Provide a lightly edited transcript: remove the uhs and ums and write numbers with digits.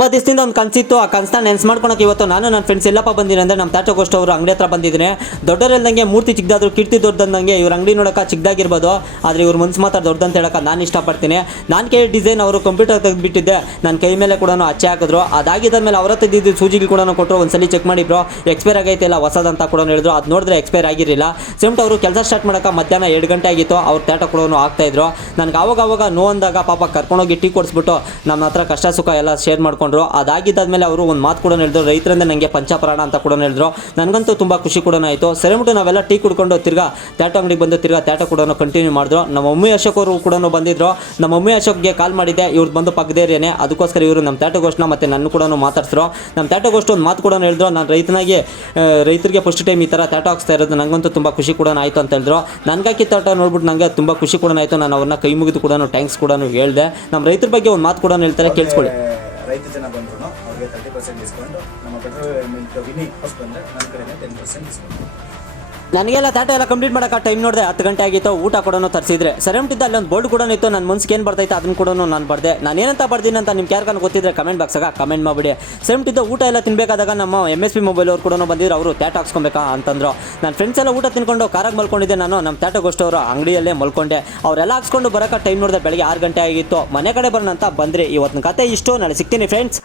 ತುಂಬ ದಿವಸದಿಂದ ಒಂದು ಕನಸಿತ್ತು. ಆ ಕನಸನ್ನ ನೆನ್ಸ್ ಮಾಡ್ಕೊಳಕ್ಕೆ ಇವತ್ತು ನಾನು ನನ್ನ ಫ್ರೆಂಡ್ಸ್ ಎಲ್ಲಪ್ಪ ಬಂದಿನಿ ಅಂದರೆ ನಮ್ಮ ಟಾಟೋಗೋಸ್ಟ್ ಅವರು ಅಂಗಡಿ ಹತ್ರ ಬಂದಿದ್ದೀನಿ. ದೊಡ್ಡರೆಲ್ದಂಗೆ ಮೂರ್ತಿ ಚಿಕ್ಕದಾದ್ರು ಕೀರ್ತಿ ದೊಡ್ಡದಂಗೆ ಇವ್ರ ಅಂಗಡಿ ನೋಡೋಕೆ ಚಿಕ್ಕದಾಗಿರ್ಬೋದು, ಆದರೆ ಇವ್ರ ಮನ್ಸು ಮಾತ್ರ ದೊಡ್ಡದಂತ ಹೇಳೋಕೆ ನಾನು ಇಷ್ಟಪಡ್ತೀನಿ. ನಾನು ಕೈ ಡಿಸೈನ್ ಅವರು ಕಂಪ್ಯೂಟರ್ ತೆಗೆದುಬಿಟ್ಟಿದ್ದೆ, ನನ್ನ ಕೈ ಮೇಲೆ ಕೂಡ ಅಚ್ಚೆ ಹಾಕಿದ್ರು. ಅದಾಗಿದ್ದ ಅವರ ತೆಗೆದಿದ್ದು ಸೂಜಿಗಳು ಕೂಡ ಕೊಟ್ಟರು. ಒಂದ್ಸಲಿ ಚೆಕ್ ಮಾಡಿಬ್ರು, ಎಕ್ಸ್ಪೈರ್ ಆಗೈತೆ ಇಲ್ಲ ಹೊಸದಂತ ಕೂಡ ಹೇಳಿದ್ರು. ಅದು ನೋಡಿದ್ರೆ ಎಕ್ಸ್ಪೈರ್ ಆಗಿರಲಿಲ್ಲ. ಸೇಮ್ಟ್ ಅವರು ಕೆಲಸ ಸ್ಟಾರ್ಟ್ ಮಾಡೋಕೆ ಮಧ್ಯಾಹ್ನ 2 ಗಂಟೆ ಆಗಿತ್ತು. ಅವ್ರು ಟಾಟೋ ಕೂಡ ಆಗ್ತಾಯಿದ್ರು. ನನಗೆ ಆವಾಗ ನೋ ಅಂದಾಗ ಪಾಪ ಕರ್ಕೊಂಡೋಗಿ ಟೀ ಕೊಡಿಸ್ಬಿಟ್ಟು ನಮ್ಮ ಹತ್ರ ಕಷ್ಟ ಸುಖ ಎಲ್ಲ ಶೇರ್ ಮಾಡ್ಕೊಂಡ್ರು. ಅದಾಗಿದ್ದಾದ್ಮೇಲೆ ಅವರು ಒಂದು ಮಾತು ಕೂಡ ಹೇಳಿದ್ರು, ರೈತರಿಂದ ನನಗೆ ಪಂಚಪ್ರಾಣ ಅಂತ ಕೂಡ ಹೇಳಿದ್ರು. ನನಗಂತೂ ತುಂಬ ಖುಷಿ ಕೂಡ ಆಯಿತು. ಸರಿಬಿಟ್ಟು ನಾವೆಲ್ಲ ಟೀ ಕುಡ್ಕೊಂಡು ತಿರ್ಗಾ ಟಾಟೋ ಅಂಗಡಿಗೆ ಬಂದು ತಿರ್ಗಾ ಟಾಟೋ ಕೂಡ ಕಂಟಿನ್ಯೂ ಮಾಡಿದ್ರು. ನಮ್ಮ ಮಮ್ಮಿ ಅಶೋಕ್ ಅವರು ಕೂಡ ಬಂದಿದ್ರು. ನಮ್ಮ ಮಮ್ಮಿ ಅಶೋಕ್ಗೆ ಕಾಲ್ ಮಾಡಿದ್ದೆ, ಇವ್ರು ಬಂದು ಪಕ್ಕದೇರಿಯೇ. ಅದಕ್ಕೋಸ್ಕರ ಇವರು ನಮ್ಮ ಟಾಟೋಗೋಸ್ಟ್ನ ಮತ್ತು ನನ್ನ ಕೂಡ ಮಾತಾಡ್ಸಿದ್ರು. ನಮ್ಮ ಟಾಟೋಗೋಸ್ಟ್ ಒಂದು ಮಾತು ಕೂಡ ಹೇಳಿದ್ರು, ನಾನು ರೈತರಿಗೆ ಫಸ್ಟ್ ಟೈಮ್ ಈ ಥರ ಟಾಟೋ ಹಾಕ್ಸ್ತಾ ಇರೋದು ನನಗಂತೂ ತುಂಬ ಖುಷಿ ಕೂಡ ಆಯಿತು ಅಂತ ಹೇಳಿದ್ರು. ನನಗಾಕಿ ಟಾಟೋ ನೋಡ್ಬಿಟ್ಟು ನನಗೆ ತುಂಬ ಖುಷಿ ಕೂಡ ಆಯಿತು. ನಾನು ಅವ್ರನ್ನ ಕೈ ಮುಗಿದು ಕೂಡ ಥ್ಯಾಂಕ್ಸ್ ಕೂಡ ಹೇಳಿದೆ. ನಮ್ಮ ರೈತರ ಬಗ್ಗೆ ಒಂದು ಮಾತು ಕೂಡ ಹೇಳ್ತಾರೆ, ಕೇಳಿಸ್ಕೊಳ್ಳಿ. ರೈತ ಜನ ಬಂದ್ರು ಅವ್ರಿಗೆ 30% ಡಿಸ್ಕೌಂಟ್. ನಮ್ಮ ಪೆಟ್ರೋಲ್ ವಿನಿ ಫಸ್ಟ್ ಬಂದರೆ ನನ್ನ ಕಡೆಯಿಂದ 10% ಡಿಸ್ಕೌಂಟ್. ನನಗೆಲ್ಲ ಟಾಟೋ ಎಲ್ಲ ಕಂಪ್ಲೀಟ್ ಮಾಡೋಕೆ ಟೈಮ್ ನೋಡಿದೆ 10 ಗಂಟೆ ಆಗಿತ್ತು. ಊಟ ಕೂಡ ತರಿಸಿದ್ರೆ ಸರಿಬಿಟ್ಟಿದ್ದ ಅಲ್ಲಿ ಒಂದು ಬೋರ್ಡ್ ಕೂಡ ಇತ್ತು. ನನ್ನ ಮನ್ಸಿಗೆ ಏನು ಬರ್ತೈತೆ ಅದನ್ನು ಕೂಡ ನಾನು ಬರ್ದೆ. ನಾನು ಏನಂತ ಬರ್ತೀನಿ ಅಂತ ನಿಮ್ಗೆ ಯಾರಿಗಾನು ಗೊತ್ತಿದ್ರೆ ಕಮೆಂಟ್ ಬಾಕ್ಸಾಗ ಕಮೆಂಟ್ ಮಾಡಿಬಿಡಿ. ಸರಿಬಿಟ್ಟಿದ್ದ ಊಟ ಎಲ್ಲ ತಿನ್ಬೇಕಾದಾಗ ನಮ್ಮ MSP ಮೊಬೈಲ್ ಅವ್ರು ಕೂಡ ಬಂದಿದ್ರು. ಅವರು ಟಾಟೋ ಹಾಕ್ಸ್ಕೊಬೇಕಾ ಅಂತಂದ್ರು. ನನ್ನ ಫ್ರೆಂಡ್ಸ್ ಎಲ್ಲ ಊಟ ತಿನ್ಕೊಂಡು ಕಾರಾಗಿ ಮಲ್ಕೊಂಡಿದ್ದೆ. ನಾನು ನಮ್ಮ ಟಾಟೋಗೋಸ್ಟ್ ಅವರು ಅಂಗಡಿಯಲ್ಲೇ ಮಲ್ಕೊಂಡೆ. ಅವರೆಲ್ಲ ಹಾಕ್ಸ್ಕೊಂಡು ಬರೋಕೆ ಟೈಮ್ ನೋಡಿದೆ ಬೆಳಗ್ಗೆ 6 ಗಂಟೆ ಆಗಿತ್ತು. ಮನೆ ಕಡೆ ಬರೋಣ ಅಂತ ಬಂದರೆ ಇವತ್ತಿನ ಕತೆ ಇಷ್ಟು. ನಾಳೆ ಸಿಗ್ತೀನಿ ಫ್ರೆಂಡ್ಸ್.